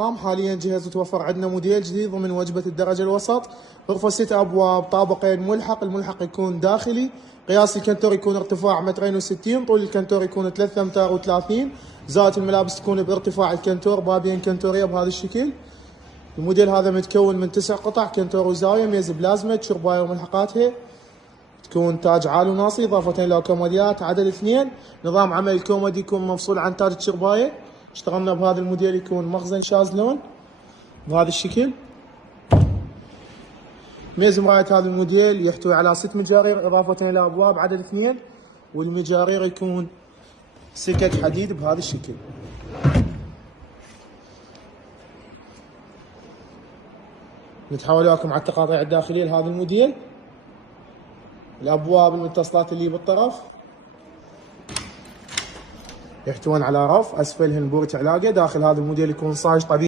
حاليا جهز وتوفر عندنا موديل جديد ضمن وجبة الدرجة الوسط. غرفة 6 أبواب، طابقين ملحق. الملحق يكون داخلي. قياس الكنتور يكون ارتفاع 2.60 متر، طول الكنتور يكون 3 أمتار و30. زاوية الملابس تكون بارتفاع الكنتور، بابين كنتورية بهذا الشكل. الموديل هذا متكون من 9 قطع، كنتور وزاوية، ميز بلازما، شرباية وملحقاتها. تكون تاج عالي وناصي، اضافتين له كوموديات عدد 2. نظام عمل الكومودي يكون مفصول عن تاج الشرباية. اشتغلنا بهذا الموديل يكون مخزن شازلون بهذا الشكل. ميز مراية هذا الموديل يحتوي على 6 مجارير اضافة الى ابواب عدد 2، والمجارير يكون سكك حديد بهذا الشكل. نتحول وياكم على التقاطيع الداخلية لهذا الموديل. الابواب المتصلات اللي بالطرف يحتوون على رف، اسفلهن بورة علاقة. داخل هذا الموديل يكون صاج طبيعي.